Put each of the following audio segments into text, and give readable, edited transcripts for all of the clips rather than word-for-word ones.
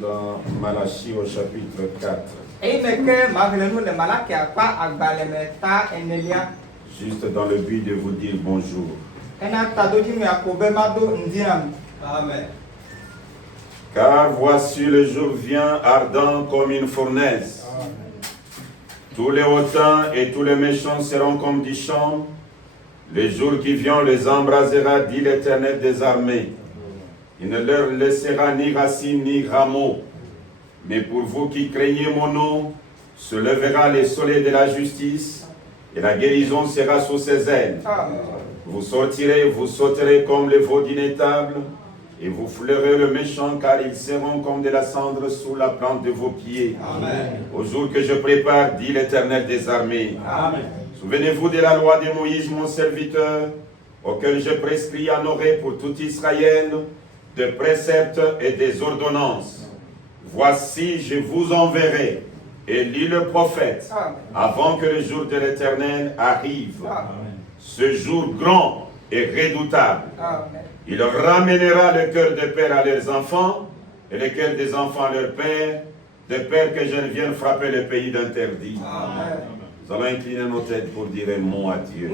dans Malachie au chapitre 4. Juste dans le but de vous dire bonjour. Amen. Car voici le jour vient ardent comme une fournaise. Tous les hautains et tous les méchants seront comme du champ. Le jour qui vient les embrasera, dit l'Éternel des armées. Il ne leur laissera ni racine ni rameau. Mais pour vous qui craignez mon nom, se lèvera le soleil de la justice, et la guérison sera sous ses ailes. Vous sortirez, vous sauterez comme les veaux d'inétable, et vous foulerez le méchant, car ils seront comme de la cendre sous la plante de vos pieds. Amen. Au jour que je prépare, dit l'Éternel des armées. Amen. Souvenez-vous de la loi de Moïse, mon serviteur, auquel je prescris à Noré pour tout Israël, des préceptes et des ordonnances. Voici, je vous enverrai, Élie le prophète, avant que le jour de l'Éternel arrive. Ce jour grand et redoutable. Il ramènera le cœur des pères à leurs enfants, et le cœur des enfants à leurs pères, de peur que je ne vienne frapper le pays d'interdit. Nous allons incliner nos têtes pour dire un mot à Dieu.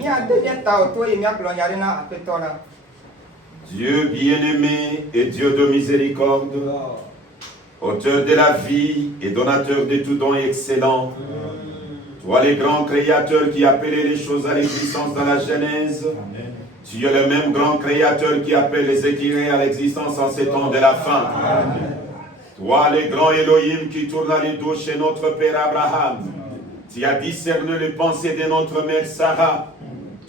Dieu bien-aimé et Dieu de miséricorde, auteur de la vie et donateur de tout don excellent, toi le grand créateur qui appelait les choses à l'existence dans la Genèse, tu es le même grand créateur qui appelle les étirés à l'existence en ces temps de la fin. Toi le grand Elohim qui tourna les dos chez notre père Abraham, tu as discerné les pensées de notre mère Sarah.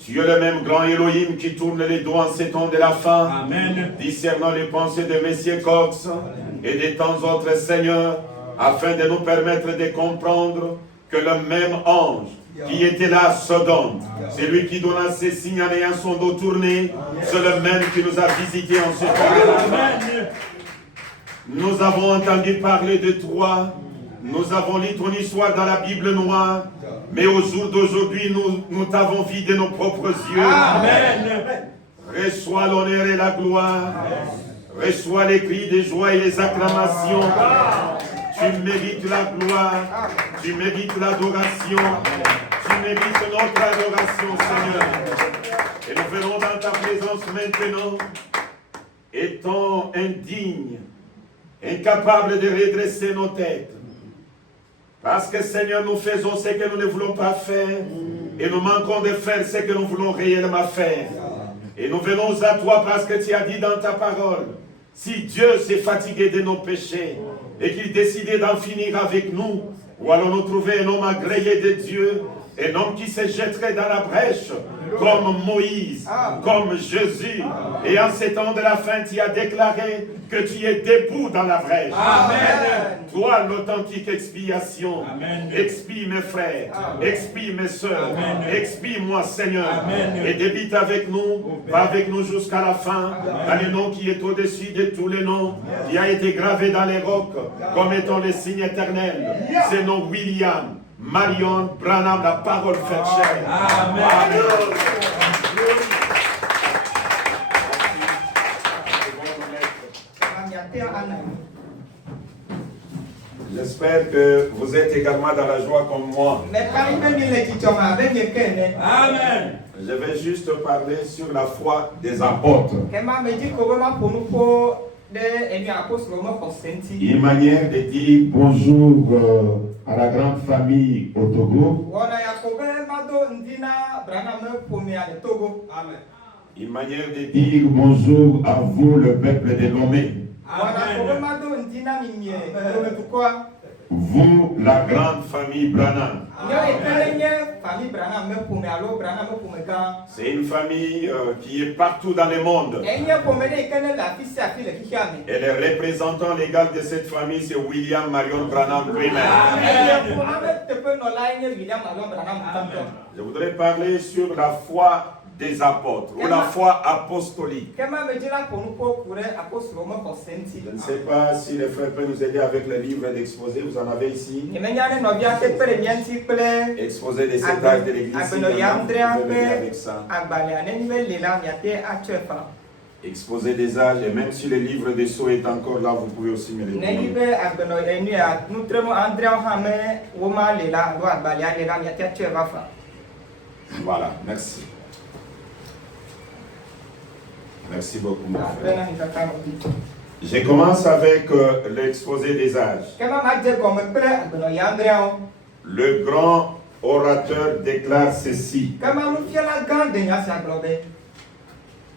Tu es le même grand Elohim qui tourne les dos en ces temps de la fin, discernant les pensées de Messieurs Cox et de tant d'autres seigneurs, afin de nous permettre de comprendre que le même ange qui était là à Sodome, c'est lui qui donna ses signes en ayant son dos tourné, c'est le même qui nous a visités en ce temps de la fin. Nous avons entendu parler de toi. Nous avons lu ton histoire dans la Bible noire, mais au jour d'aujourd'hui, nous t'avons vu de nos propres yeux. Amen. Reçois l'honneur et la gloire. Reçois les cris de joie et les acclamations. Tu mérites la gloire. Tu mérites l'adoration. Tu mérites notre adoration, Seigneur. Et nous venons dans ta présence maintenant, étant indignes, incapables de redresser nos têtes. Parce que Seigneur, nous faisons ce que nous ne voulons pas faire et nous manquons de faire ce que nous voulons réellement faire. Et nous venons à toi parce que tu as dit dans ta parole, si Dieu s'est fatigué de nos péchés et qu'il décidait d'en finir avec nous, où allons-nous trouver un homme agréé de Dieu, un homme qui se jetterait dans la brèche comme Moïse, comme Jésus. Et en ces temps de la fin, tu as déclaré que tu es debout dans la brèche. Amen. Toi, l'authentique expiation. Amen. Expie mes frères, expie mes soeurs, expie-moi, Seigneur. Amen. Et débite avec nous, va avec nous jusqu'à la fin, dans le nom qui est au-dessus de tous les noms, qui a été gravé dans les rocs, comme étant le signe éternel. C'est nom William Marion Branham, la parole faite chair. Amen. J'espère que vous êtes également dans la joie comme moi. Amen. Je vais juste parler sur la foi des apôtres. Une manière de dire bonjour à la grande famille au Togo. Une manière de dire bonjour à vous, le peuple de Lomé. Vous, la grande famille Branham. C'est une famille qui est partout dans le monde. Et le représentant légal de cette famille, c'est William Marion Branham lui-même. Je voudrais parler sur la foi des apôtres, ou la foi apostolique. Je ne sais pas si les frères peuvent nous aider avec le livre d'exposé, vous en avez ici. Exposé des 7 âges de l'église, vous pouvez venir avec ça. Exposé des âges, et même si le livre des sceaux est encore là, vous pouvez aussi me le donner. Voilà, merci. Merci beaucoup, mon frère. Je commence avec l'exposé des âges. Le grand orateur déclare ceci.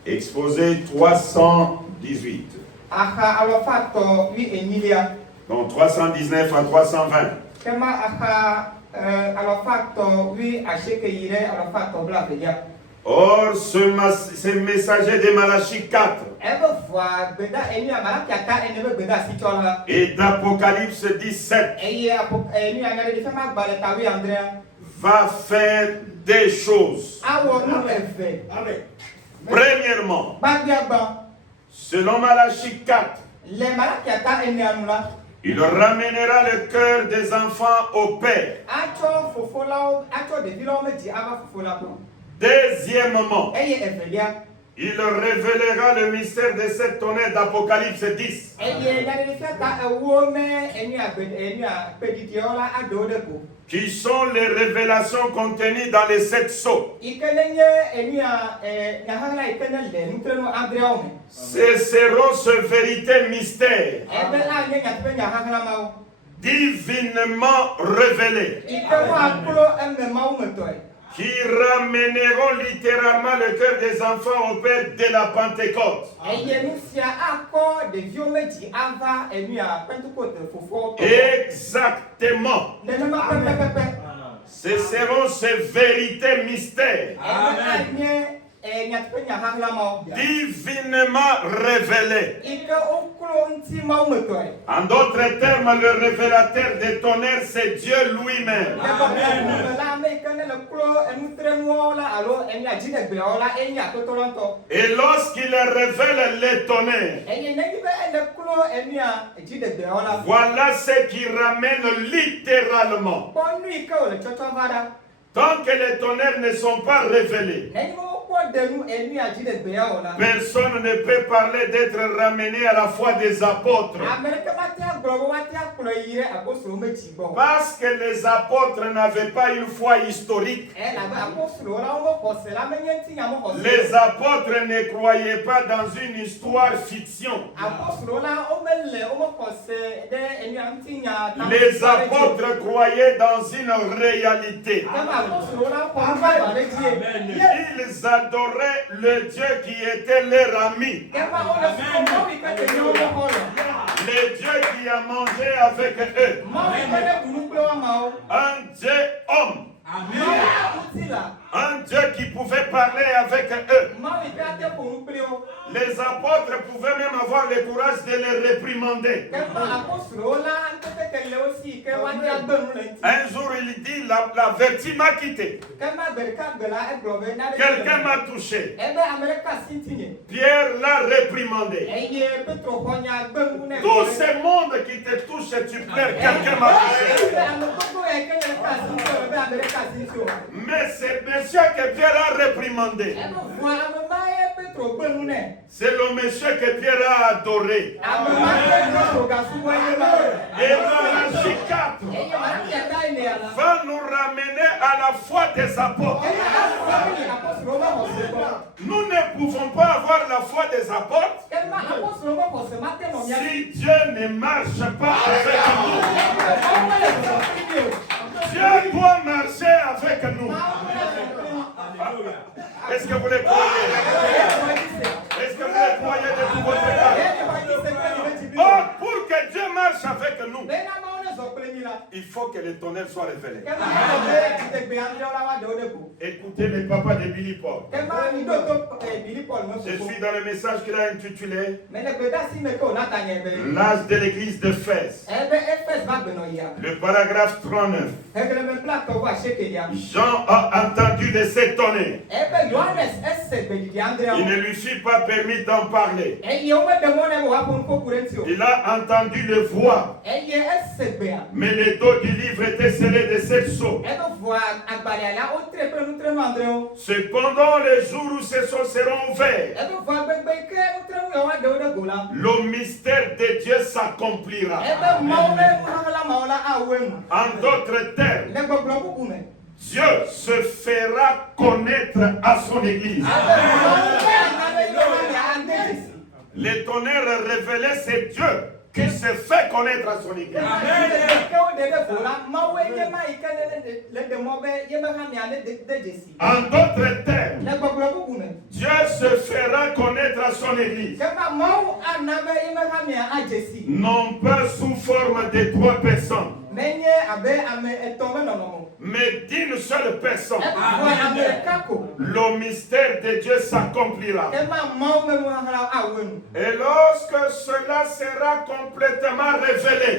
Exposé 318. Donc 319 à 320. Or, ce messager de Malachie 4 et d'Apocalypse 17 va faire des choses. Premièrement, selon Malachie 4, il ramènera le cœur des enfants au Père. Deuxièmement, il révélera le mystère de cette tonnerre d'Apocalypse 10. Qui sont les révélations contenues dans les 7 sceaux. Ce seront ce vérité mystère divinement révélé qui ramèneront littéralement le cœur des enfants au Père dès la Pentecôte. Exactement. Ce seront ces vérités mystères divinement révélées. En d'autres termes, le révélateur des tonnerres, c'est Dieu lui-même. Et lorsqu'il révèle les tonnerres, voilà ce qui ramène littéralement. Tant que les tonnerres ne sont pas révélés, personne ne peut parler d'être ramené à la foi des apôtres. Parce que les apôtres n'avaient pas une foi historique. Les apôtres ne croyaient pas dans une histoire fiction. Les apôtres croyaient dans une réalité. Ils adoraient le Dieu qui était leur ami. Le Dieu qui a mangé avec eux. Un Dieu homme. Un Dieu qui pouvait parler avec eux. Les apôtres pouvaient même avoir le courage de les réprimander. Un jour il dit, la vertu m'a quitté. Quelqu'un m'a touché. Pierre l'a réprimandé. Tout ce monde qui te touche, tu pleures, quelqu'un m'a touché. Mais c'est monsieur que Pierre a réprimandé. C'est le monsieur que Pierre a adoré. Et Malachie 4 va nous ramener à la foi des apôtres. Nous ne pouvons pas avoir la foi des apôtres si Dieu ne marche pas avec nous. Dieu doit marcher avec nous. Est-ce que vous les croyez? Est-ce que vous les croyez de tout votre cœur? Oh, pour que Dieu marche avec nous, il faut que les tonnerres soient révélés. Écoutez le papa de Billy Paul. Je suis dans le message qu'il a intitulé L'âge de l'église d'Éphèse. Le paragraphe 39. Jean a entendu de ces tonnerres. Il ne lui fut pas permis d'en parler. Il a entendu les voix Mais les dos du livre étaient scellés de 7 sceaux. Cependant, les jours où ces sceaux seront ouverts, le mystère de Dieu s'accomplira. En d'autres termes, Dieu se fera connaître à son Église. Les tonnerres révélés, c'est Dieu qui se fait connaître à son Église. En d'autres termes, Dieu se fera connaître à son Église. Non pas sous forme de 3 personnes, mais d'une seule personne. Le mystère de Dieu s'accomplira. Et lorsque cela sera complètement révélé,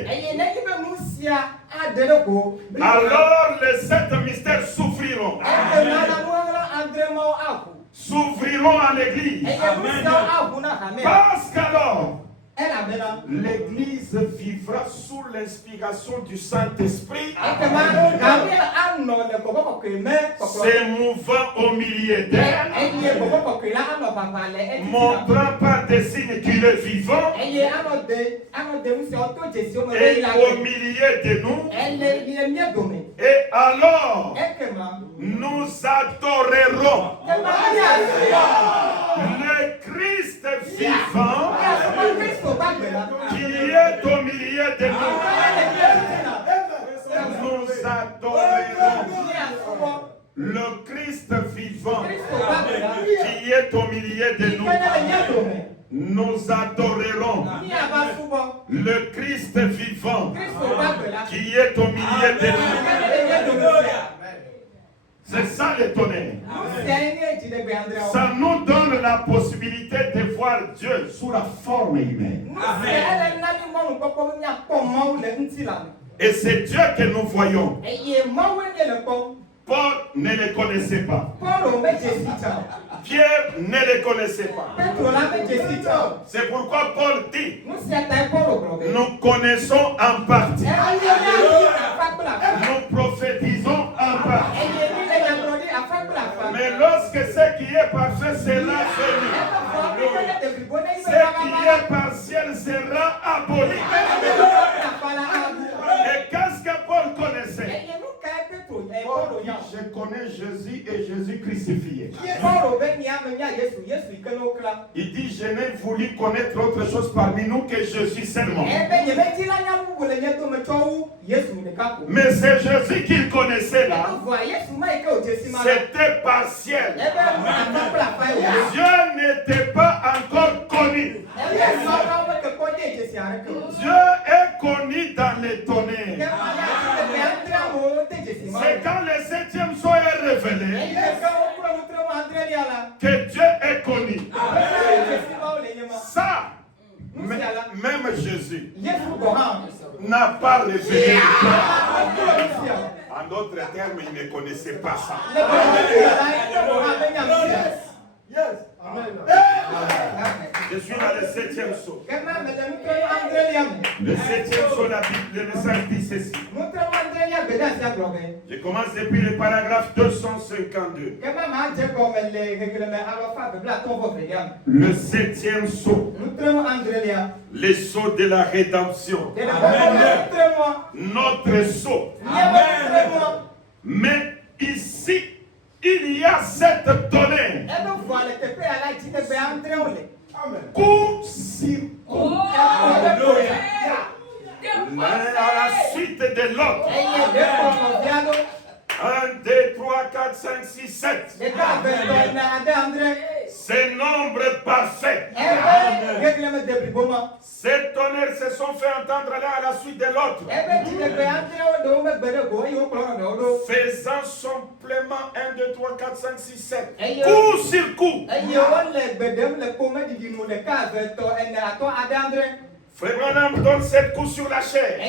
alors les 7 mystères s'ouvriront. S'ouvriront à l'église. Parce qu'alors, l'église vivra sous l'inspiration du Saint-Esprit, s'émouvant au milieu d'elle, montrant par des signes qu'il est vivant, et au milieu de nous. Et alors, nous adorerons le Christ vivant qui est au milieu de nous. Nous adorerons le Christ vivant qui est au milieu de nous. Nous adorerons le Christ vivant qui est au milieu de nous. C'est ça le tonnerre. Ça nous donne la possibilité de voir Dieu sous la forme humaine. Et c'est Dieu que nous voyons. Paul ne le connaissait pas. Pierre ne le connaissait pas. C'est pourquoi Paul dit, nous connaissons en partie. Nous prophétisons en partie. Mais lorsque ce qui est parfait sera fini, ce qui est partiel sera aboli. Et qu'est-ce que Paul connaissait? Je connais Jésus et Jésus crucifié. Il dit, je n'ai voulu connaître autre chose parmi nous que Jésus seulement. Mais c'est Jésus qu'il connaissait là. C'était partiel. Dieu n'était pas encore connu. Dieu est connu dans les tonnerres. C'est quand le 7e sceau est révélé que Dieu est connu. Ça, même Jésus n'a pas révélé le Père. En d'autres termes, il ne connaissait pas ça. Je suis dans le 7e sceau. Le 7e sceau, la Bible, le message dit ceci. Je commence depuis le paragraphe 252. Le 7e sceau. Les sceaux de la rédemption. Notre sceau. Mais ici, il y a 7 tonnerres. Coup sur coup. L'un à la suite de l'autre. 1, 2, 3, 4, 5, 6, 7. C'est nombre parfait. Ces tonnerres se sont fait entendre l'un à la suite de l'autre, faisant simplement 1, 2, 3, 4, 5, 6, 7. Coup sur coup. Frère Branham donne 7 coups sur la chair.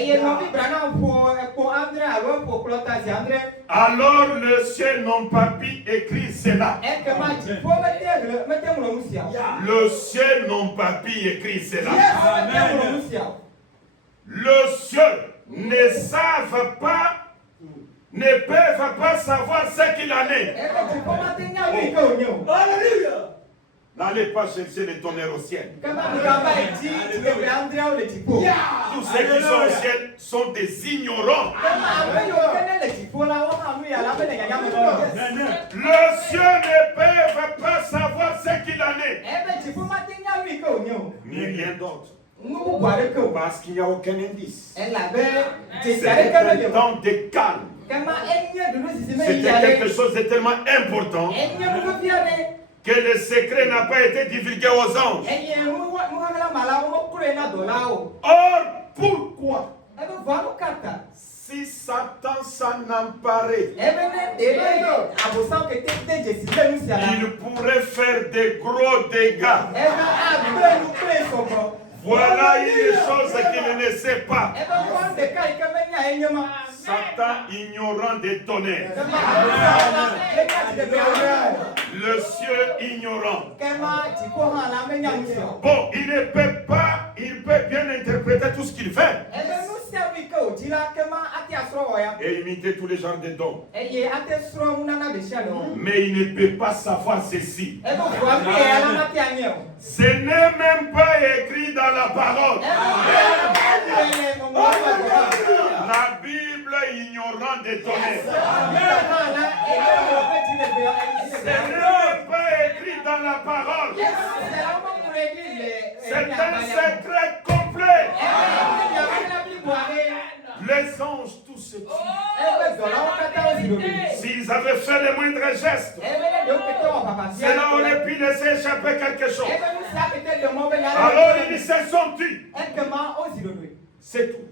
Alors le ciel n'ont pas pu écrire cela. Le ciel n'ont pas pu écrire cela. Le ciel ne savent pas, ne peuvent pas savoir ce qu'il en est. Alléluia. N'allez pas chercher les tonnerres au ciel. Yeah. Tous ceux qui sont au ciel sont des ignorants. Le ciel ne peut pas savoir ce qu'il en est. Ni rien d'autre. Parce qu'il n'y a aucun indice. C'était un temps de calme. C'était quelque chose de tellement important que le secret n'a pas été divulgué aux anges. Or, pourquoi si Satan s'en emparait, il pourrait faire de gros dégâts. Voilà une chose qu'il ne sait pas. Satan ignorant des tonnerres. Le ciel ignorant. Bon, il peut bien interpréter tout ce qu'il fait. Et imiter tous les genres de dons. Mais il ne peut pas savoir ceci. Ce n'est même pas écrit dans la parole. La Bible ignorant des tonnerres. Ce n'est même pas écrit dans la parole. C'est un secret complet. Les anges tous se tuent. S'ils avaient fait le moindre geste, cela aurait pu laisser échapper quelque chose. Alors ils se sont tus. C'est tout.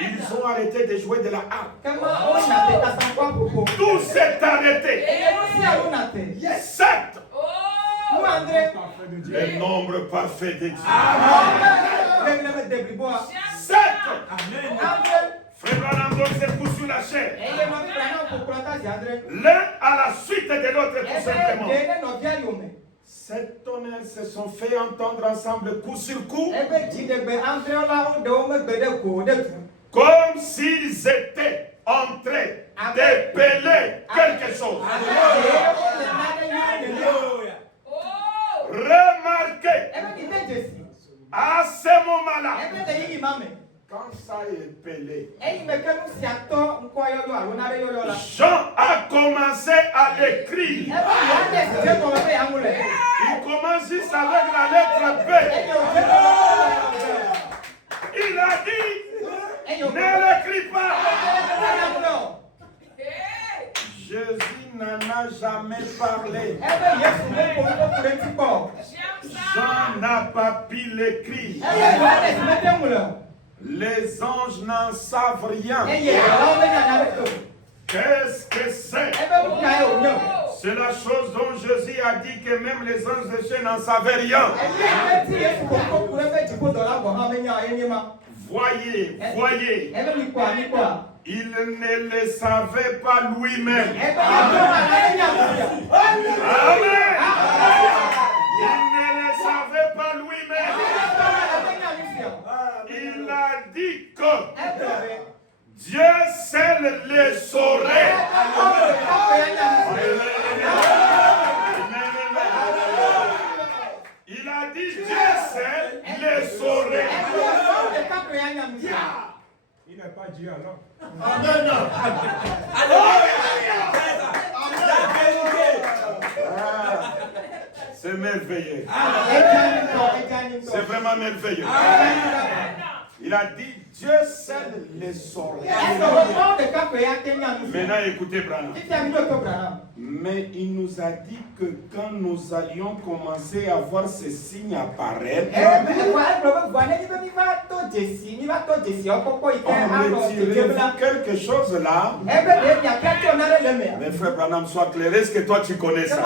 Ils ont arrêté de jouer de la harpe. Tout s'est arrêté. 7. Le nombre parfait de Dieu. 7. Frère Branham donc c'est coup sur la chair. L'un à la suite de l'autre tout simplement. 7 tonnerres se sont fait entendre ensemble coup sur coup. Comme s'ils étaient en train d'épeler quelque chose. Remarquez, à ce moment-là, quand ça est épelé, Jean a commencé à écrire. Il commence juste avec la lettre B. Il a dit, ne l'écris pas. Jésus n'en a jamais parlé. Jean n'a pas pu l'écrire. Les anges n'en savent rien. Qu'est-ce que c'est? C'est la chose dont Jésus a dit que même les anges de Dieu n'en savaient rien. Voyez. Il ne le savait pas lui-même. Amen. Il ne le savait pas lui-même. Il a dit que Dieu seul le saurait. Il a dit Dieu seul le saurait. Il n'est pas Dieu alors. C'est merveilleux. C'est vraiment merveilleux. Il a dit Dieu seul les saurait. Maintenant écoutez Branham. Mais il nous a dit que quand nous allions commencer à voir ces signes apparaître, on retirait quelque chose là. Mais frère Branham, sois clair, est-ce que toi tu connais ça?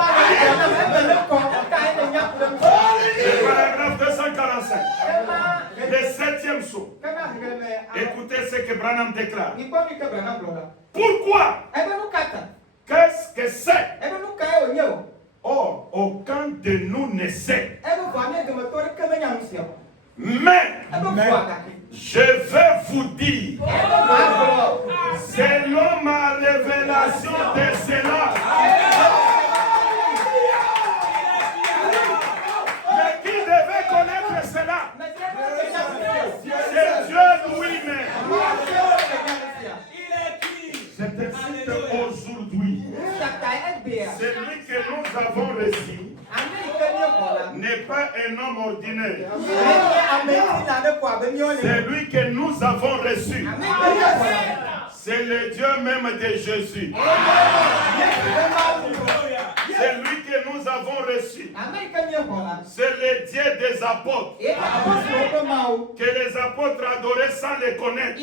Le paragraphe 245, le 7e saut. Écoutez ce que Branham déclare. Pourquoi? Qu'est-ce que c'est? Or, aucun de nous ne sait. Mais Je vais vous dire, selon ma révélation de cela. Mais qui devait connaître cela? C'est Dieu lui-même. C'est ainsi qu'aujourd'hui, celui que nous avons reçu n'est pas un homme ordinaire. Celui que nous avons reçu, c'est le Dieu même de Jésus. Celui que nous avons reçu, c'est le Dieu des apôtres. Que les apôtres adoraient sans les connaître.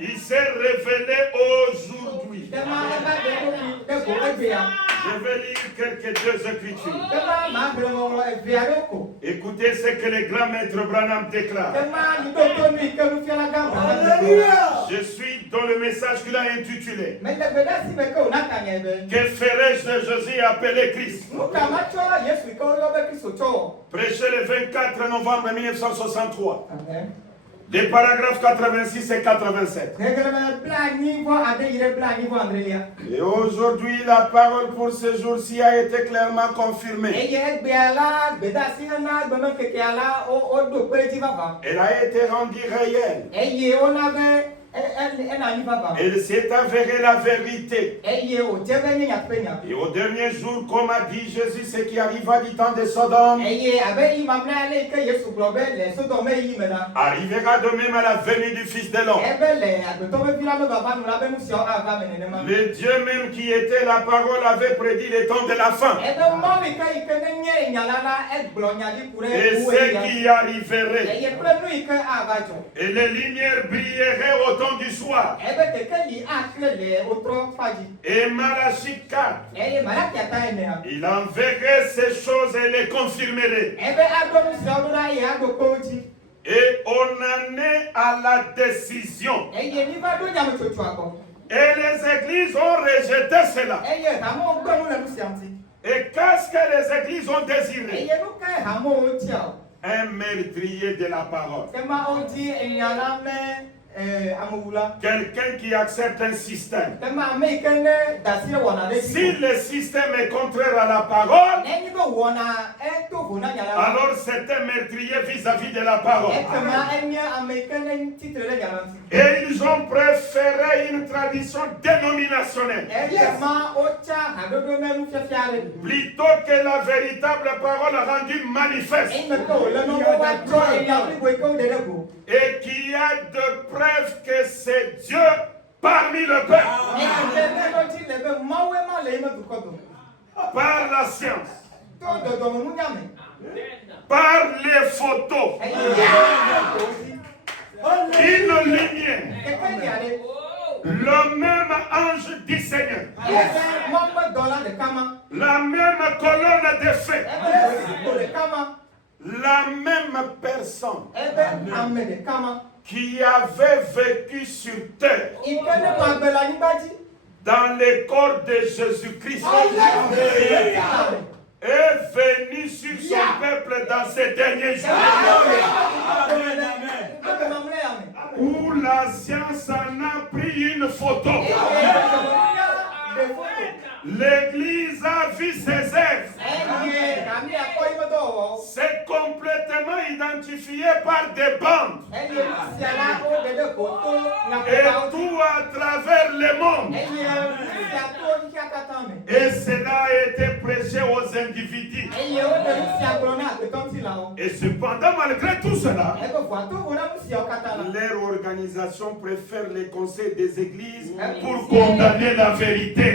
Il s'est révélé aujourd'hui. Je vais lire quelques deux écritures. Écoutez ce que le grand maître Branham déclare. Je suis dans le message qu'il a intitulé Que ferai-je de Jésus appelé Christ? Prêché le 24 novembre 1963. Les paragraphes 86 et 87. Et aujourd'hui, la parole pour ce jour-ci a été clairement confirmée. Elle a été rendue réelle. Elle s'est avérée la vérité. Et au dernier jour, comme a dit Jésus, ce qui arriva du temps de Sodome arrivera de même à la venue du Fils de l'homme. Le Dieu même qui était la parole avait prédit les temps de la fin. Et ce qui arriverait. Et les lumières brilleraient au temps du soir. Et Malachie 4, il enverrait ces choses et les confirmerait. Et on en est à la décision. Et les églises ont rejeté cela. Et qu'est-ce que les églises ont désiré? Un meurtrier de la parole. Quelqu'un qui accepte un système. Si le système est contraire à la parole, alors c'est un meurtrier vis-à-vis de la parole. Et ils ont préféré une tradition dénominationnelle plutôt que la véritable parole rendue manifeste. Et qu'il y a de preuves que c'est Dieu parmi le peuple. Par la science. Par les photos. Une lumière. Le même ange du Seigneur. La même colonne de feu. La même personne qui avait vécu sur terre dans le corps de Jésus-Christ est venu sur son peuple dans ces derniers jours. Où la science en a pris une photo. L'Église a vu ses œuvres. C'est complètement identifié par des bandes. Et tout à travers le monde. Et cela a été prêché aux individus. Et cependant, malgré tout cela, leur organisation préfère les conseils des églises pour condamner la vérité.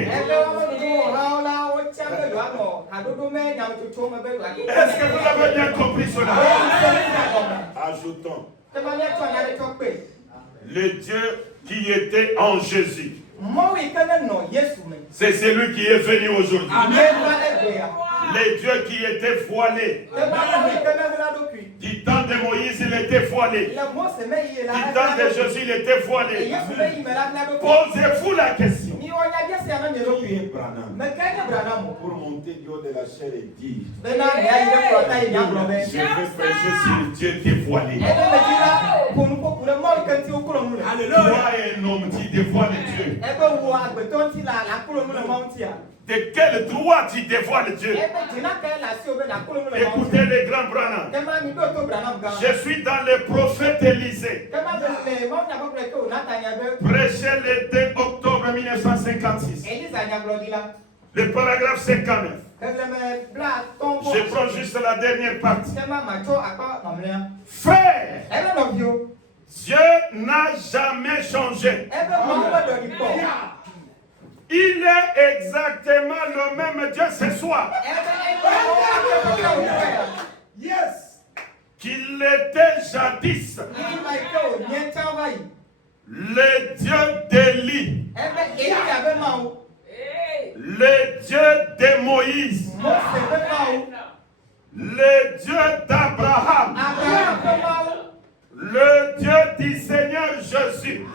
Est-ce que vous avez bien compris cela? Ajoutons. Le Dieu qui était en Jésus. C'est celui qui est venu aujourd'hui. Le Dieu qui était voilé. Du temps de Moïse, il était voilé. Du temps de Jésus, il était voilé. Posez-vous la question. Qui est Branham? Pour monter du haut de la chair et dire, je vais prêcher sur Dieu dévoilé. Toi est un homme qui dévoile Dieu. De quel droit tu dévoiles Dieu? Écoutez les grands Branham. Je suis dans le prophète Élisée. Prêché le 2 octobre 1956. Le paragraphe 59. Je prends juste la dernière partie. Frère, Dieu n'a jamais changé. Il est exactement le même Dieu ce soir. Yes. Qu'il était jadis. Le Dieu d'Élie. Le Dieu de Moïse. Le Dieu d'Abraham. Le Dieu du Seigneur Jésus.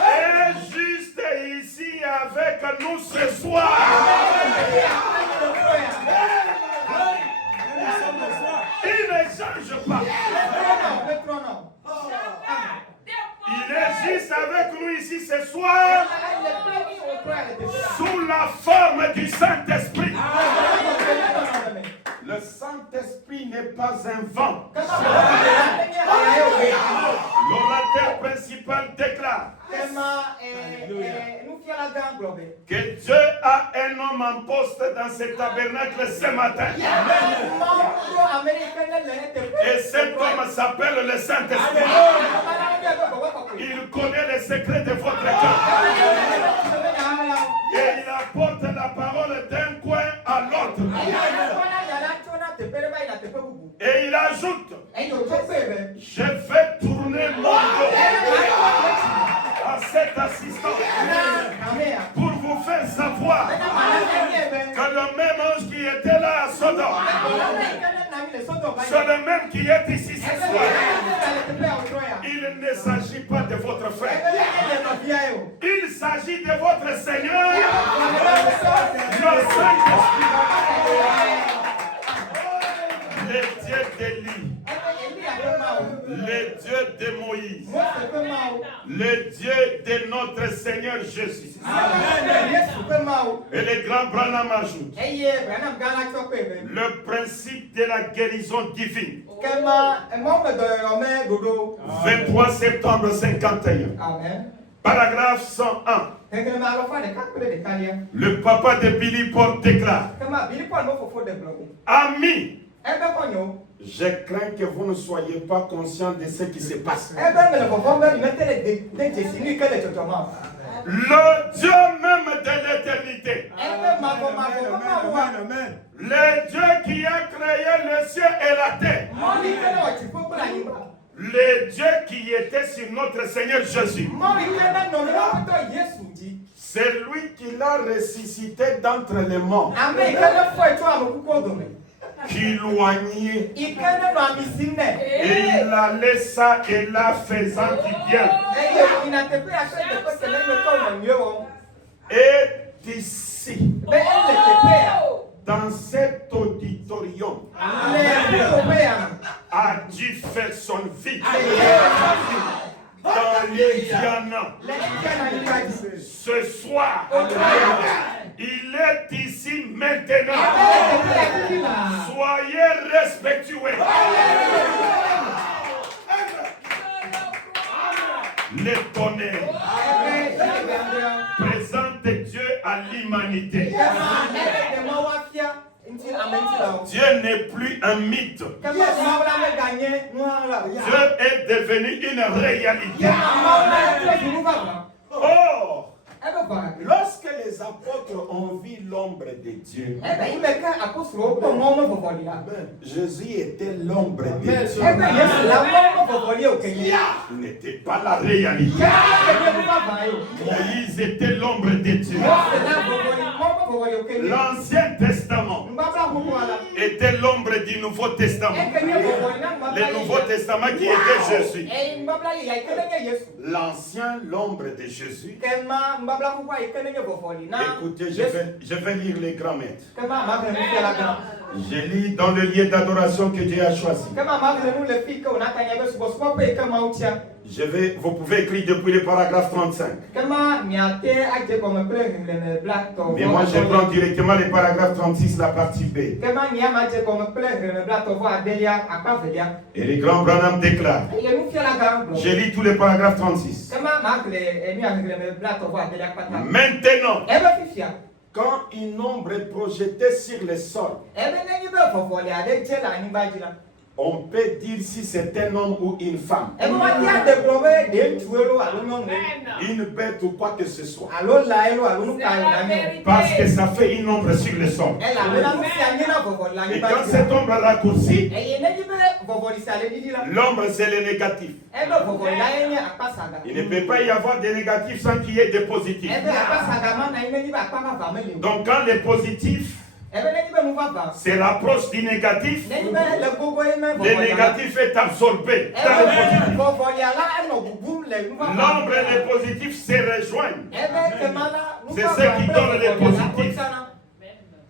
Et juste ici avec nous ce soir. Il ne change pas. Il est juste avec nous ici ce soir sous la forme du Saint-Esprit. Le Saint-Esprit n'est pas un vent. L'orateur principal déclare que Dieu a un homme en poste dans ce tabernacle ce matin. Et cet homme s'appelle le Saint-Esprit. Il connaît les secrets de votre cœur. Et il apporte la parole d'un coin à l'autre. Et il ajoute, je vais tourner mon dos à cet assistant pour vous faire savoir que le même ange qui était là à Sodome, c'est le même qui est ici ce soir. Il ne s'agit pas de votre frère. Il s'agit de votre Seigneur, le Saint-Esprit. Le Dieu d'Élie, le Dieu de Moïse, le Dieu de notre Seigneur Jésus. Et le grand Branham ajoute le principe de la guérison divine. 23 septembre 51. Paragraphe 101. Le papa de Billy Paul déclare: Amis, je crains que vous ne soyez pas conscient de ce qui se passe. Le Dieu même de l'éternité, le Dieu qui a créé le ciel et la terre, le Dieu qui était sur notre Seigneur Jésus, c'est lui qui l'a ressuscité d'entre les morts, qui loignait, et il la laissa et la faisant du bien. Et ici, dans cet auditorium, a dû faire son vie dans l'Indiana. Ce soir, il est ici maintenant. Soyez respectueux. Le tonnerre présente Dieu à l'humanité. Dieu n'est plus un mythe. Dieu est devenu une réalité. Or, lorsque les apôtres ont vu l'ombre de Dieu, Jésus était l'ombre de Dieu. Il n'était pas la réalité. Moïse était l'ombre de Dieu. L'Ancien Testament était l'ombre du Nouveau Testament. Le Nouveau Testament qui était Jésus. L'ancien, l'ombre de Jésus. Écoutez, je vais lire les grands-maîtres. Je lis dans le lieu d'adoration que Dieu a choisi. Vous pouvez écrire depuis le paragraphe 35. Mais moi je prends directement le paragraphe 36, la partie B. Et le grand Branham déclare. Je lis tous les paragraphes 36. Maintenant, quand une ombre est projetée sur le sol, on peut dire si c'est un homme ou une femme, une bête ou quoi que ce soit, parce que ça fait une ombre sur le sol. Et quand cette ombre raccourcit, l'ombre c'est le négatif. Il ne peut pas y avoir de négatif sans qu'il y ait de positif. Donc quand le positif c'est l'approche du négatif, le négatif est absorbé dans le positif. L'ombre et le positif se rejoignent. C'est ce qui donne le positif.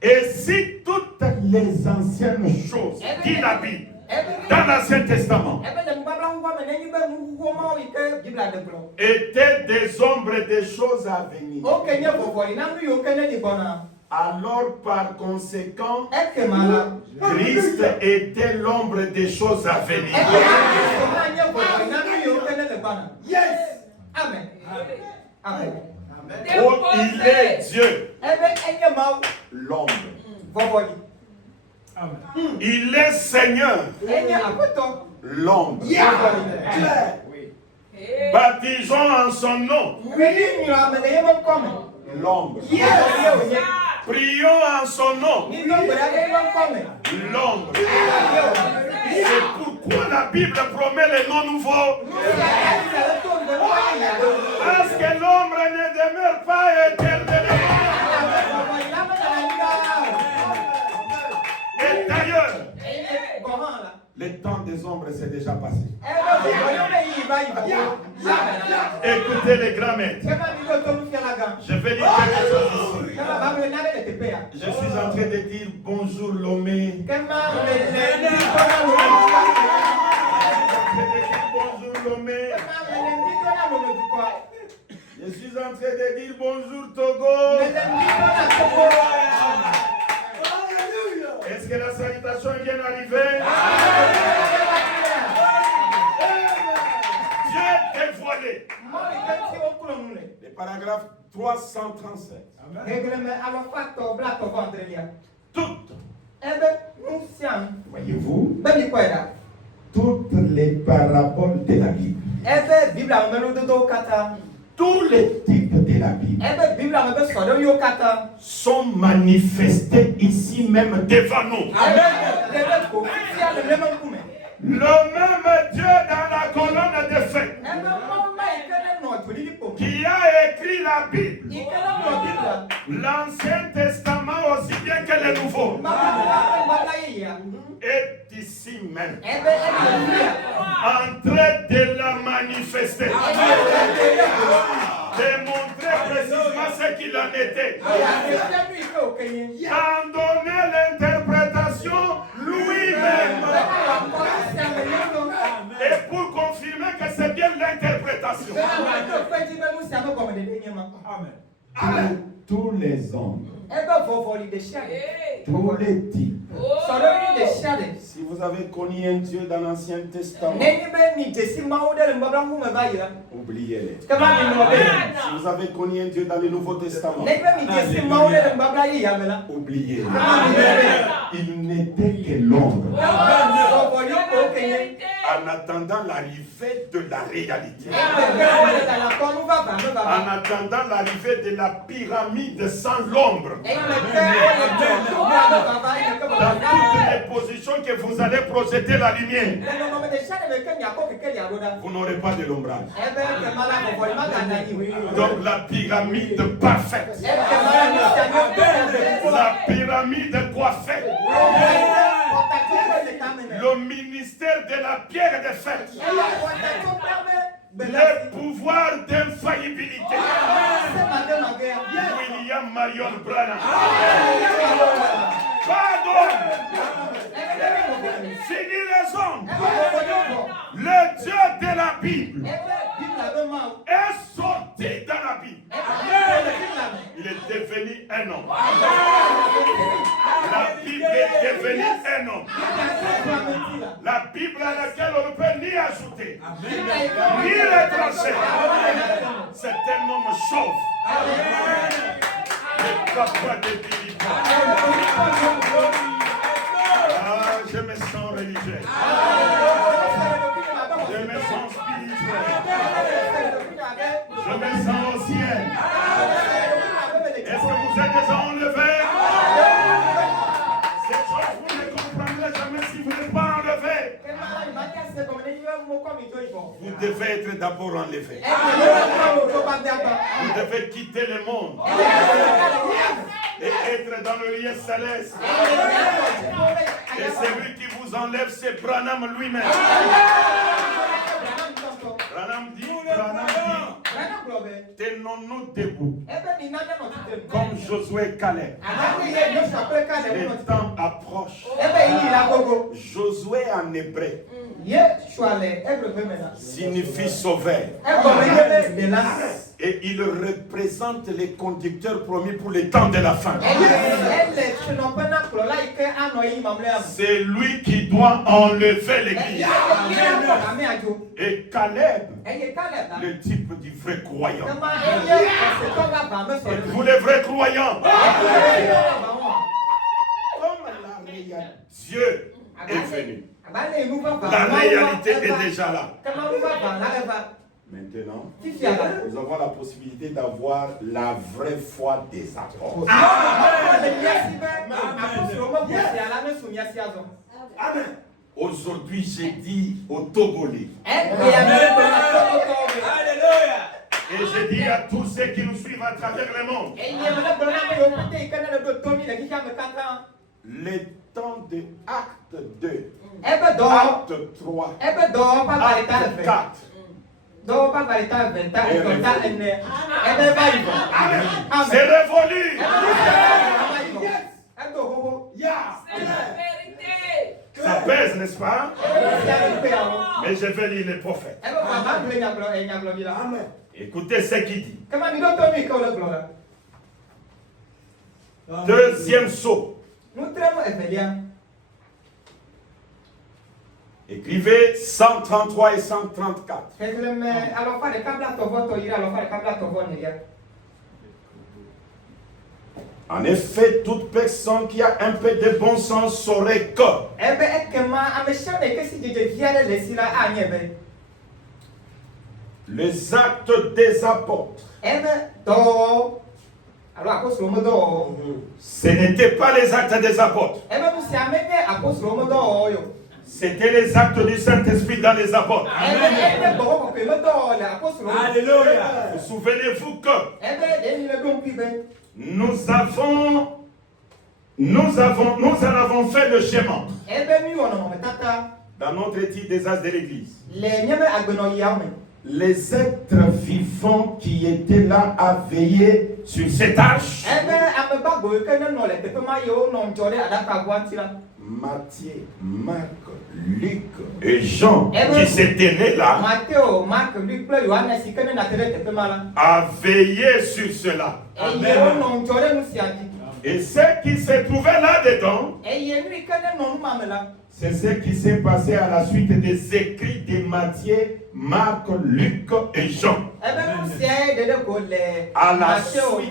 Et si toutes les anciennes choses, dit la Bible, dans l'Ancien Testament, étaient des ombres des choses à venir, alors par conséquent, Christ était l'ombre des choses à venir. Yes. Amen. Amen. Oh, il est Dieu, l'ombre. Il est Seigneur, l'ombre. Baptisons en son nom, l'ombre. Prions en son nom, l'ombre. C'est pourquoi la Bible promet les noms nouveaux. Parce que l'ombre ne demeure pas éternellement. Et d'ailleurs, le temps des ombres s'est déjà passé. Écoutez les grands-maîtres. Je vais dire quelque chose ici. Je suis en train de dire bonjour Lomé. Bonjour Lomé. Je suis en train de dire bonjour Togo. Est-ce que la salutation vient d'arriver? Dieu dévoilé. Le paragraphe 337. Toutes, voyez-vous, toutes les paraboles de la Bible, tous les types de la Bible sont manifestés ici même devant nous. Le même Dieu dans la colonne des faits qui a écrit la Bible, l'Ancien Testament aussi bien que le Nouveau, est ici même en train de la manifester, de montrer précisément ce qu'il en était, en donner l'interprétation lui-même, et pour confirmer que c'est bien l'interprétation. Amen. Amen. Tous les hommes, tous les types. Si vous avez connu un Dieu dans l'Ancien Testament, oubliez-les. Si vous avez connu un Dieu dans le Nouveau Testament, oubliez-les. Il n'était que l'ombre. En attendant l'arrivée de la réalité. En attendant l'arrivée de la pyramide sans l'ombre. Dans toutes les positions que vous allez projeter la lumière, vous n'aurez pas de l'ombrage. Donc la pyramide parfaite. La pyramide coiffée. Le ministère de la pierre de fer. Le pouvoir d'infaillibilité. William Marion Branham. Pardon. Fini les hommes. Le Dieu de la Bible est sorti dans la Bible. Il est devenu un homme. La Bible est devenue un homme. La Bible à laquelle on ne peut ni ajouter, ni retrancher. C'est un homme chauve. Le papa de Philippe. Ah, je me sens religieux. Je me sens spirituel. Je me sens au ciel. Est-ce que vous êtes déjà enlevés? Cette chose, vous ne comprendrez jamais si vous n'êtes pas enlevé. Vous devez être d'abord enlevé. Vous devez quitter le monde et être dans le lieu céleste. Et celui qui vous enlève, c'est Branham lui-même. Branham dit, tenons-nous debout, comme Josué et Caleb. Le temps approche. Josué en hébreu signifie sauveur. Et il représente les conducteurs promis pour les temps de la fin. C'est lui qui doit enlever l'église. Et Caleb, le type du vrai croyant. Vous les vrais croyants. Comme la réalité, Dieu est venu. La réalité est déjà là. Maintenant, nous avons la possibilité d'avoir la vraie foi des apôtres. Amen. Aujourd'hui, j'ai dit aux Togolais. Et je dis à tous ceux qui nous suivent à travers le monde. Le temps de acte 2, acte 3, acte 4. C'est révolu. Ça pèse, n'est-ce pas? Mais je vais lire les prophètes. Écoutez ce qu'il dit. Deuxième saut. Écrivez 133 et 134. En effet, toute personne qui a un peu de bon sens saurait que les actes des apôtres, ce n'étaient pas les actes des apôtres. C'était les actes du Saint-Esprit dans les apôtres. Alléluia. Vous souvenez-vous que nous en avons fait le schéma dans notre étude des âges de l'Église. Les êtres vivants qui étaient là à veiller sur cet âge. Matthieu, Marc, Luc et Jean qui s'étaient nés là a veillé sur cela. Et ce qui se trouvait là-dedans, c'est ce qui s'est passé à la suite des écrits de Matthieu, Marc, Luc et Jean. À la suite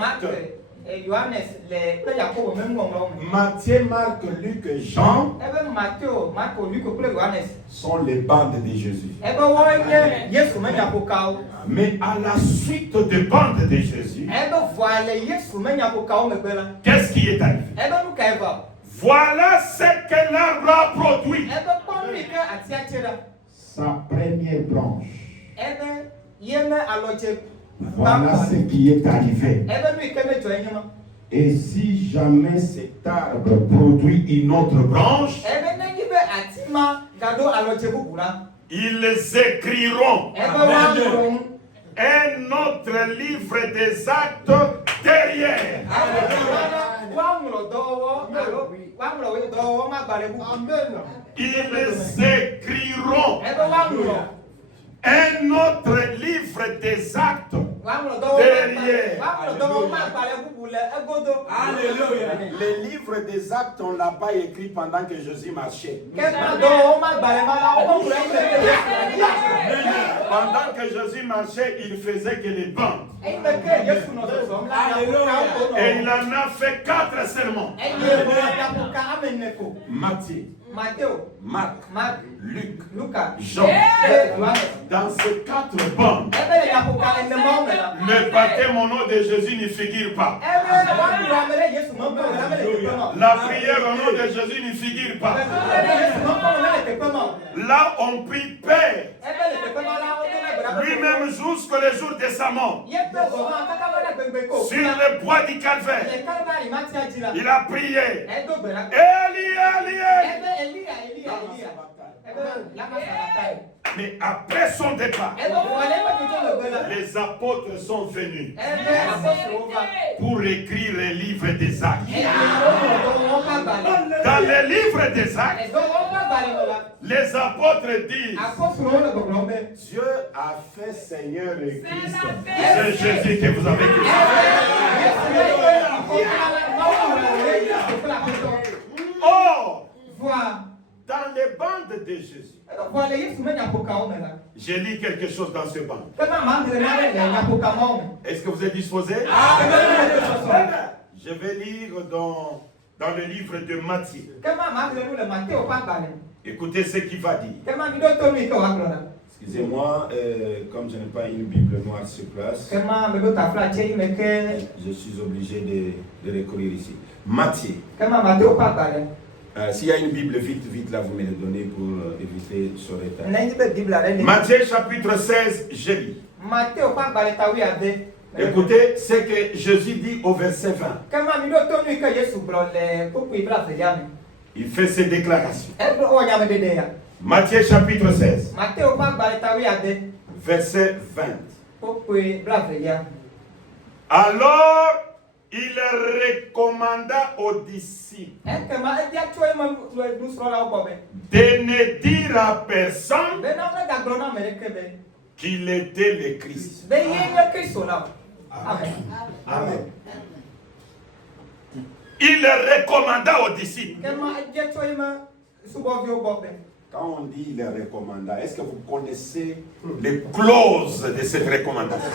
Et Johannes, les kple Yakobo même ŋɔŋlɔ me. Matthieu, Marc, Luc et Jean Ebe Matthieu, Marco, Luc kple Johannes. sont les bandes de Jésus. Ebe wɔwoe nye Yesu me nyaƒokawo. Mais à la suite des bandes de Jésus, Ebe voa le Yesu me nyaƒokawo megbe la. qu'est-ce qui est arrivé? Ebe nu ka eva. Voilà ce que l'arbre a produit. Ebe kpɔ nu yi ke atia tse ɖa. Sa première branche. Ebe yeme alɔdze. Voilà ce qui est arrivé. Ebe nu yi ke ne dzɔ enye ma. Et si jamais cet arbre produit une autre branche, Ebe ne nyi be ati ma gado alɔdze bubu la. ils écriront Ebe wa ŋlɔ nu. un autre livre des actes derrière. Wa ŋlɔ dɔwɔwɔ alo wa ŋlɔ dɔwɔwɔ ma gbalẽ bubu. Ils écriront Ebe wa ŋlɔ. un autre livre des actes. Derrière. Alléluia. Les livres des actes, on ne l'a pas écrit pendant que Jésus marchait. Pendant que Jésus marchait, il faisait que les bandes. Et il en a fait 4 sermons. Matthieu, Marc, Luc, Jean. Dans ces 4 bandes, le baptême au nom de Jésus ne figure pas. La prière au nom de Jésus ne figure pas. Là, on prie Père. Lui-même jusqu'au jour de sa mort. Sur le bois du calvaire. Il a prié. Élie. Mais après son départ, les apôtres sont venus pour écrire les livres des actes. Dans les livres des actes, les apôtres disent Dieu a fait Seigneur et Christ. C'est Jésus que vous avez cru. Or, dans les bandes de Jésus, j'ai lu quelque chose dans ce bandes. Est-ce que vous êtes disposés? Je vais lire dans le livre de Matthieu. Écoutez ce qu'il va dire. Excusez-moi, comme je n'ai pas une Bible noire sur place, je suis obligé de recourir ici. Matthieu. S'il y a une Bible, vite là, vous me le donnez pour éviter ce retard. Matthieu chapitre 16, je lis. Écoutez ce que Jésus dit au verset 20. Il fait ses déclarations. Matthieu chapitre 16, verset 20. Alors, il recommanda aux disciples de ne dire à personne qu'il était le Christ. Amen. Il recommanda aux disciples. Quand on dit il recommanda, est-ce que vous connaissez les clauses de cette recommandation?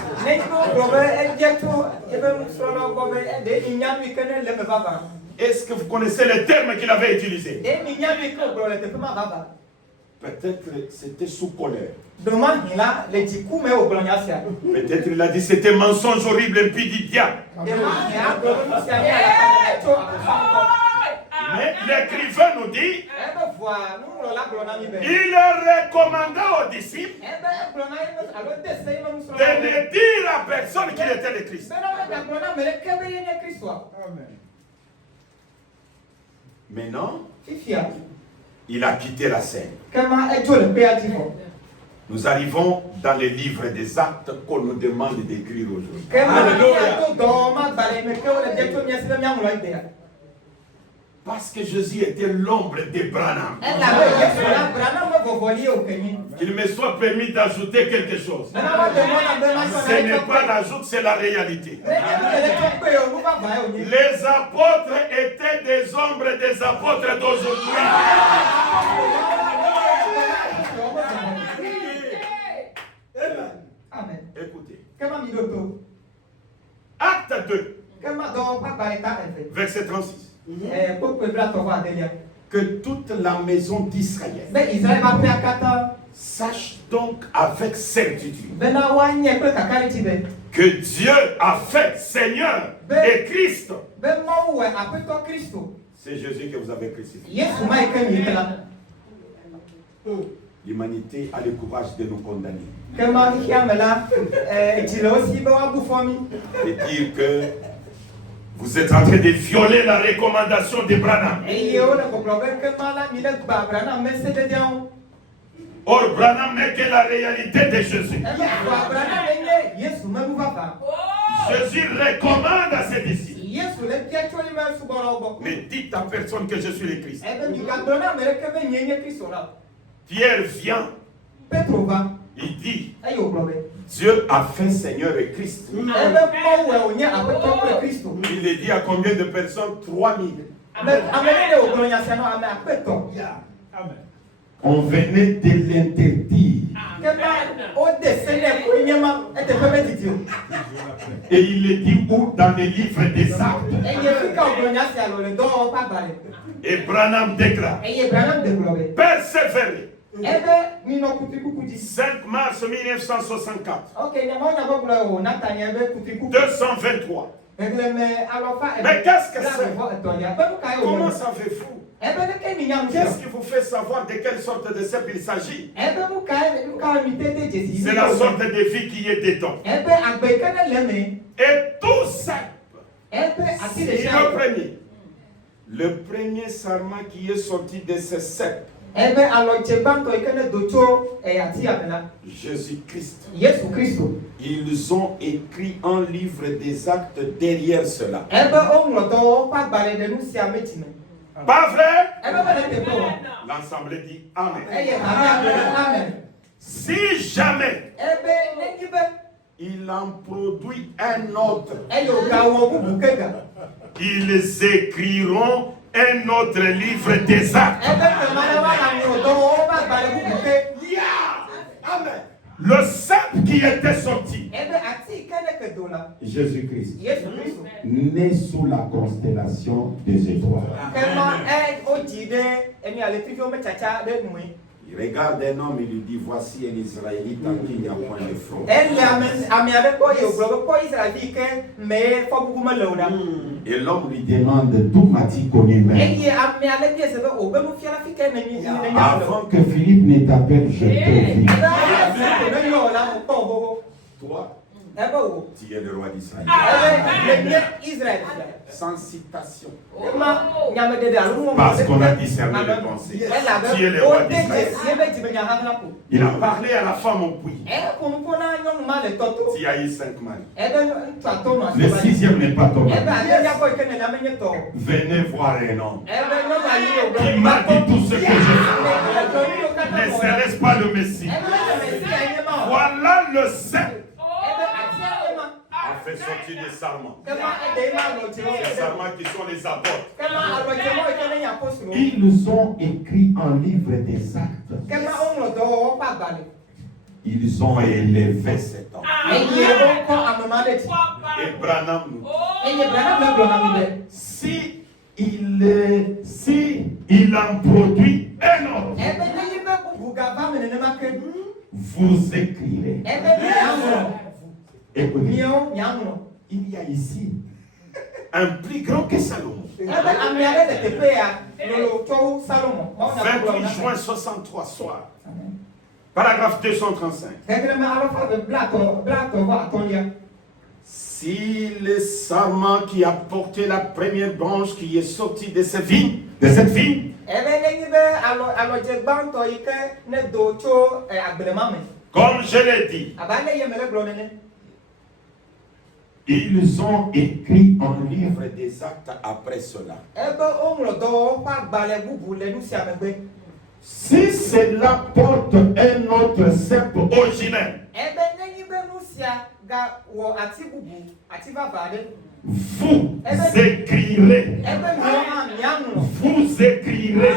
Est-ce que vous connaissez les termes qu'il avait utilisés? Peut-être c'était sous colère. Peut-être il a dit c'était mensonge horrible, impie du diable. Mais l'écrivain nous dit, il recommanda aux disciples de ne dire à personne qu'il était le Christ. Maintenant, il a quitté la scène. Nous arrivons dans les livres des actes qu'on nous demande d'écrire aujourd'hui. Parce que Jésus était l'ombre de Branham. Qu'il me soit permis d'ajouter quelque chose. Ce n'est pas l'ajout, c'est la réalité. Les apôtres étaient des ombres des apôtres d'aujourd'hui. Écoutez. Acte 2. Verset 36. Que toute la maison d'Israël sache donc avec certitude que Dieu a fait Seigneur et Christ. C'est Jésus que vous avez crucifié. L'humanité a le courage de nous condamner. Et dire que vous êtes en train de violer la recommandation de Branham. Or, Branham n'est que la réalité de Jésus. Jésus recommande à ses disciples. Mais dites à personne que je suis le Christ. Pierre vient. Il dit, Dieu a fait Seigneur et Christ. Il le dit à combien de personnes? 3000. On venait de l'interdire. Et il le dit où? Dans les livres des Actes. Et Branham déclare, persévérer. 5 mars 1964. 223. Mais qu'est-ce que c'est? Comment savez-vous? Qu'est-ce qui vous fait savoir de quelle sorte de cep il s'agit? C'est la sorte de vie qui est dedans. Et tout ça, c'est le premier sarment qui est sorti de ce cep. Jésus-Christ. Ils ont écrit un livre des actes derrière cela. Pas vrai? L'ensemble dit Amen. Si jamais il en produit un autre, ils écriront un autre livre des actes. Amen. Le sceptre qui était sorti, Jésus-Christ, né sous la constellation des étoiles. Il regarde un homme et lui dit, voici un Israélite en qui il n'y a point de fraude. Et l'homme lui demande, d'où m'as-tu connu même? Avant que Philippe ne t'appelle, je te vis. Toi, tu es le roi d'Israël. Sans citation. Parce qu'on a discerné les pensées. Tu es le roi d'Israël. Il a parlé à la femme au puits. Tu as eu 5 maris. Le 6e n'est pas ton mari. Venez voir un homme. Il m'a dit tout ce que je fais. Ne serait-ce pas le Messie? Voilà le sceptre. A fait sortir des sarments. Les sarments qui sont les apôtres. Ils ont écrit un livre des actes. Ils ont élevé cet homme. Et Branham nous dit, si il en produit un autre, vous écrirez. Écoutez, il y a ici un plus grand que Salomon. 28 juin 63 soir. Paragraphe 235. Si le sarment qui a porté la première branche qui est sortie de cette vigne, comme je l'ai dit, ils ont écrit un livre des actes après cela. Si cela porte un autre sceptre originel, vous écrirez. Vous écrirez.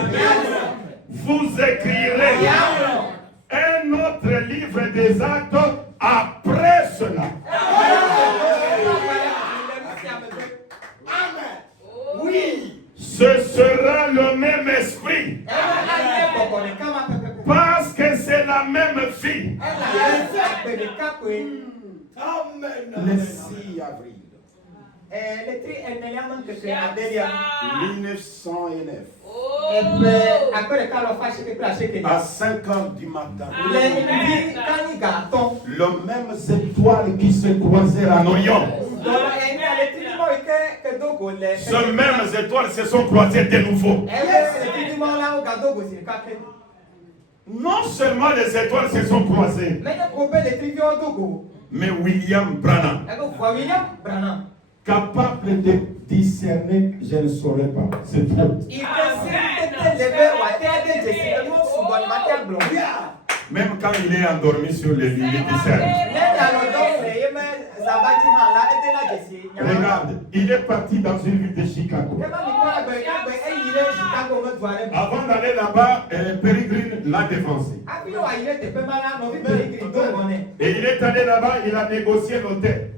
Vous écrirez un autre livre des actes après cela. Le 6 avril 1909. À 5 heures du matin. Les mêmes étoiles qui se croisèrent en Orient. Ces mêmes étoiles se sont croisées de nouveau. Non seulement les étoiles se sont croisées, mais William Branham, capable de discerner, je ne saurais pas. C'est trop. Même quand il est endormi sur le lit, il discerne. Regarde, il est parti dans une ville de Chicago. Avant d'aller là-bas, Peregrine l'a défoncé. Et il est allé là-bas, il a négocié l'hôtel.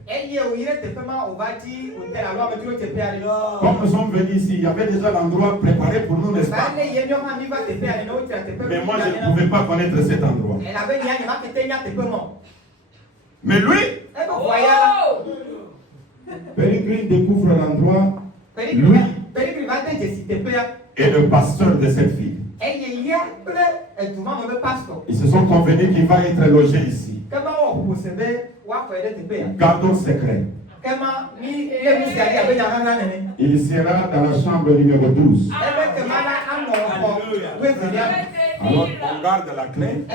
Comme nous sommes venus ici, il y avait déjà l'endroit préparé pour nous, n'est-ce pas? Mais moi, je ne pouvais pas connaître cet endroit. Mais lui, Peregrine découvre l'endroit. Lui est le pasteur de cette ville. Ils se sont convenus qu'il va être logé ici. Gardons secret. Il sera dans la chambre numéro 12. Alors, on garde la clé.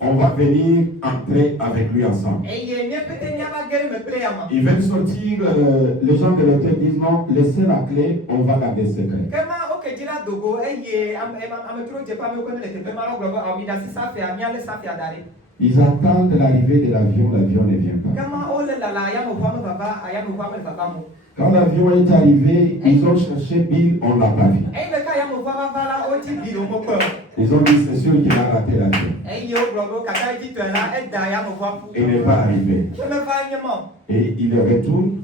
On va venir entrer avec lui ensemble. Ils veulent sortir, les gens de l'hôtel disent non, laissez la clé, on va garder secret. Ils attendent l'arrivée de l'avion ne vient pas. Quand l'avion est arrivé, ils ont cherché Bill, on ne l'a pas vu. Ils ont dit c'est sûr qu'il a raté l'avion. Il n'est pas arrivé. Et ils retournent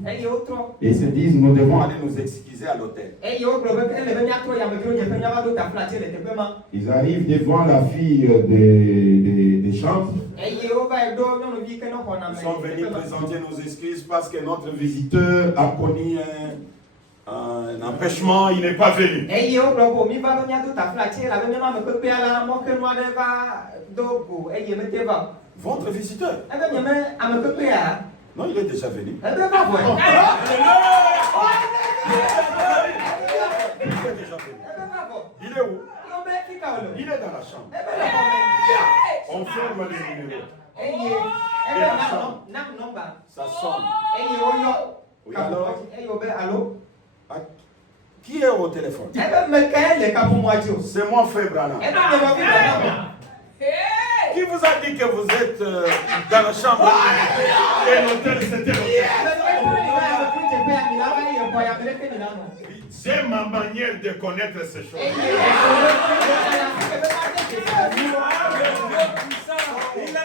et se disent nous devons aller nous excuser à l'hôtel. Ils arrivent devant la fille des chambres. Ils sont venus présenter nos excuses parce que notre visiteur a connu un empêchement, il n'est pas venu. Votre visiteur? Non, il est déjà venu. Il est déjà venu. Il est où? Il est dans la chambre. On ferme les numéros. Et la chambre, ça sonne. Oui, alors? Qui est au téléphone? C'est mon frère Branham. Qui vous a dit que vous êtes dans la chambre et l'hôtel c'était l'hôtel? J'ai ma manière de connaître ces choses.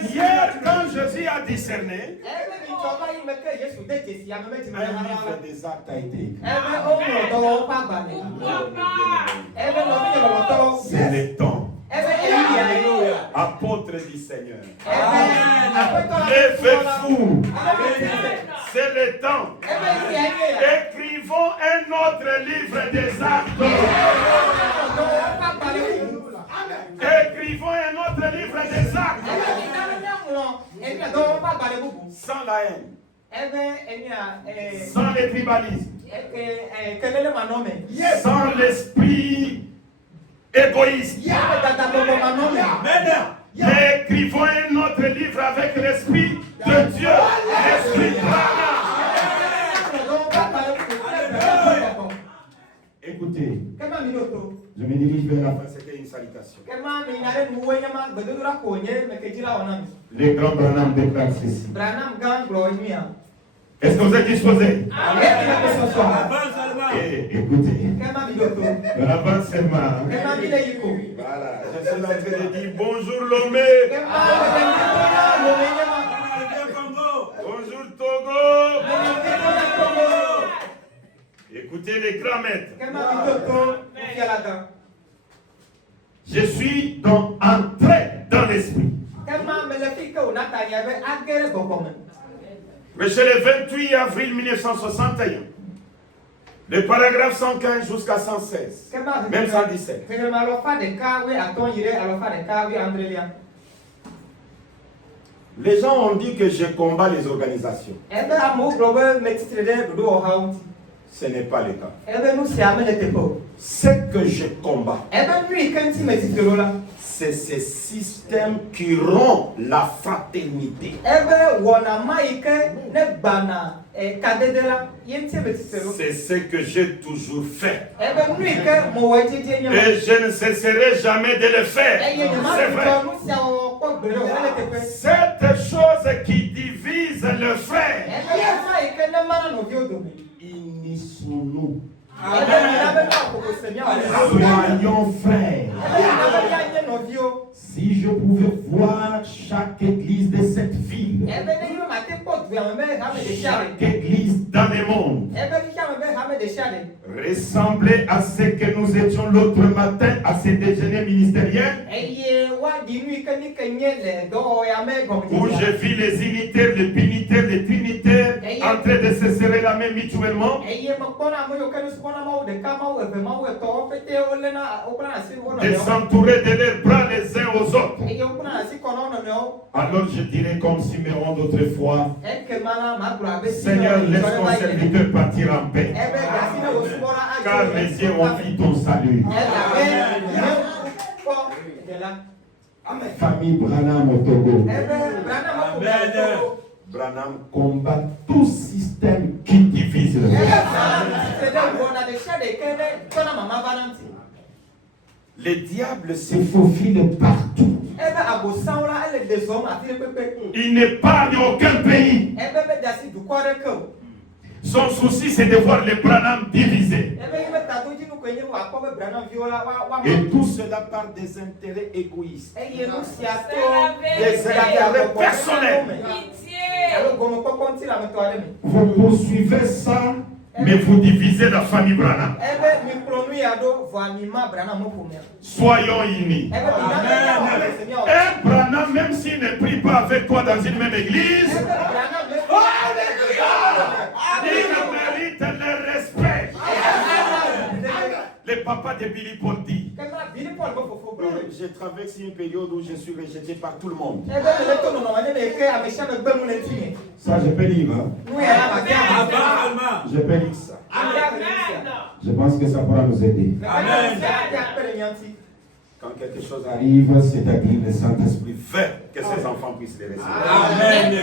Hier, quand Jésus a discerné, un livre des actes a été écrit. C'est le temps. Apôtre du Seigneur. Levez-vous. C'est le temps. Écrivons un autre livre des actes. Écrivons un autre livre des actes. Sans la haine. Sans le tribalisme. Sans l'esprit égoïste. Écrivons un autre livre avec l'esprit de Dieu. L'esprit Écoutez, je me dirige vers la fin, c'était une salutation. Les grands Branham déclarent ceci. Est-ce que vous êtes disposés? Écoutez, avance seulement. Voilà, je suis en train de dire bonjour Lomé. Bonjour Togo. Écoutez les grands maîtres. Je suis donc entré dans l'esprit. Mais c'est le 28 avril 1961. Le paragraphe 115 jusqu'à 116. Même 117. Les gens ont dit que je combats les organisations. Ce n'est pas le cas. Ce que je combats, c'est ce système qui rompt la fraternité. C'est ce que j'ai toujours fait. Et je ne cesserai jamais de le faire. C'est vrai. Cette chose qui divise le frère, unissons-nous. Soyons frères. Si je pouvais voir chaque église de cette ville, chaque église dans le monde, ressembler à ce que nous étions l'autre matin à ce déjeuner ministériel, où je vis les unitaires, les punitaires, les trinitaires en train de se serrer la main mutuellement, de s'entourer de leurs bras les uns aux autres. Alors je dirais comme Siméon d'autrefois, Seigneur, laisse ton serviteur partir en paix, car mes yeux ont vu ton salut. Famille Branham au Togo. Branham combat tout système qui divise le peuple. Le diable se faufile partout. Il n'épargne aucun pays. Son souci, c'est de voir les Branham divisés. Et tout cela par des intérêts égoïstes, des intérêts personnels. Vous poursuivez ça, mais vous divisez la famille Branham. Soyons unis. Un Branham, même s'il ne prie pas avec toi dans une même église, il mérite le respect. Le papa de Billy Paul dit, j'ai traversé une période où je suis rejeté par tout le monde. Ça, je peux lire. Hein? Je peux lire ça. Je pense que ça pourra nous aider. Amen. Quand quelque chose arrive, c'est-à-dire le Saint-Esprit veut que ses enfants puissent les recevoir. Amen.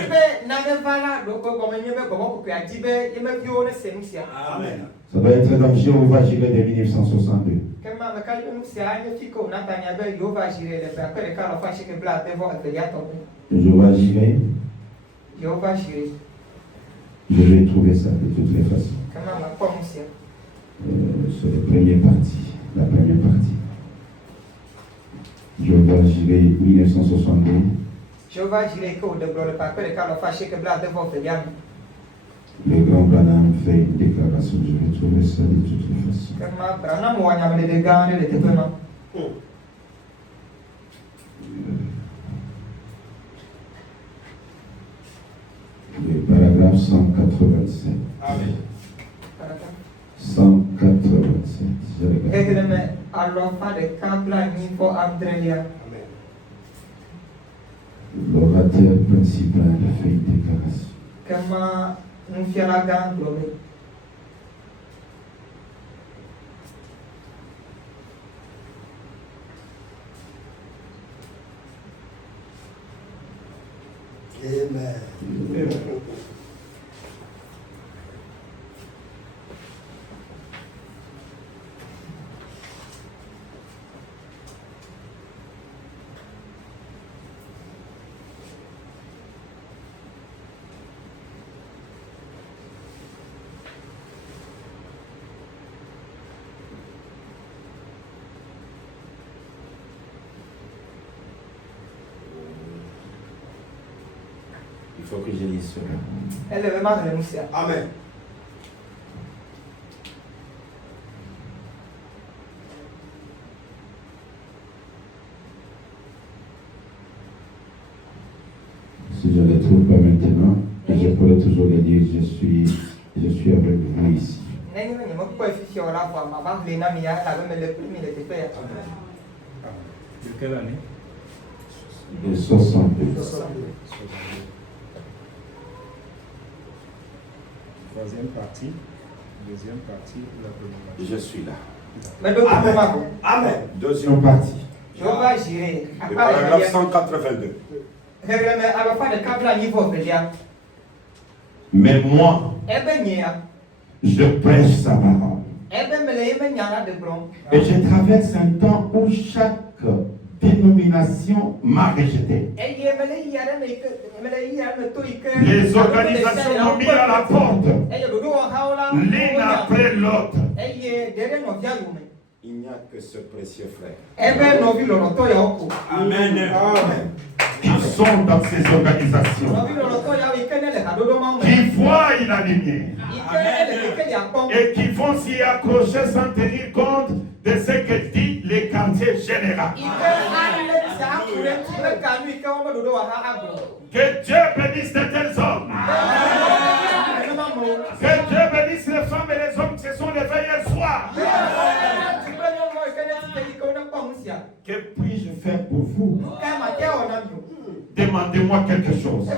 Amen. Ça doit être dans Jéhovah Jireh de 1962. Jéhovah Jireh. Je vais trouver ça de toutes les façons. C'est la première partie. La première partie. Jéhovah Jireh 1962. Jéhovah Jireh le grand Branham fait une déclaration. Je vais trouver ça de toutes les façons. Le paragraphe 187. Amen. 187. Je regarde. L'orateur principal fait une déclaration. Amen. Il faut que je lise cela. Amen. Si je ne les trouve pas maintenant, je pourrais toujours les dire, je suis avec vous ici. De quelle année? De 62. Troisième partie, deuxième partie, la première partie. Je suis là. Amen. Deuxième partie. Le paragraphe 182. Mais moi, je prêche sa parole. Et je traverse un temps où chaque dénomination m'a rejeté. Les organisations m'ont mis à la porte, l'une après l'autre. Il n'y a que ce précieux frère Amen. Qui sont dans ces organisations, qui voient la lumière et qui vont s'y accrocher sans tenir compte de ce que dit les quartiers généraux. Que Dieu bénisse de tels hommes. Que Dieu bénisse les femmes et les hommes qui se sont levés hier soir. Que puis-je faire pour vous? Demandez-moi quelque chose.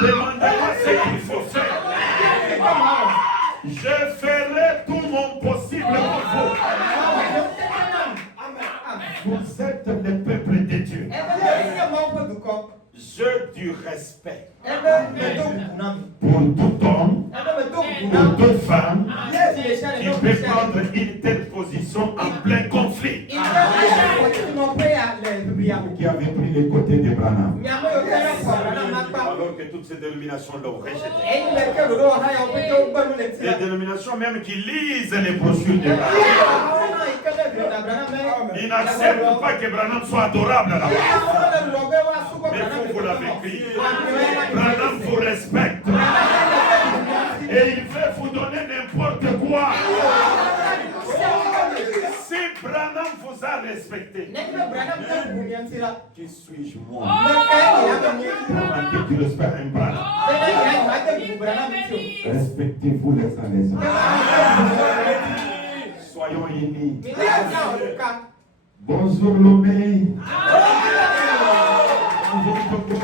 Demandez-moi ce qu'il faut faire. Je ferai tout mon possible pour vous. Vous êtes le peuple de Dieu. Je du respect Pour tout homme, pour toute femme qui peut prendre une telle position en plein conflit. Qui avait pris les côtés de Branham. alors que toutes ces dénominations l'ont rejeté. Les dénominations même qui lisent les brochures de Branham. Ils n'acceptent pas que Branham soit adorable là-bas. Mais vous l'avez écrit. Branham vous respecte. Et il veut vous donner n'importe quoi. Si Branham vous a respecté, qui suis-je moi que tu respectes un Branham? Respectez-vous les uns les autres. Soyons unis. Bonjour Lomé. Bonjour Coco.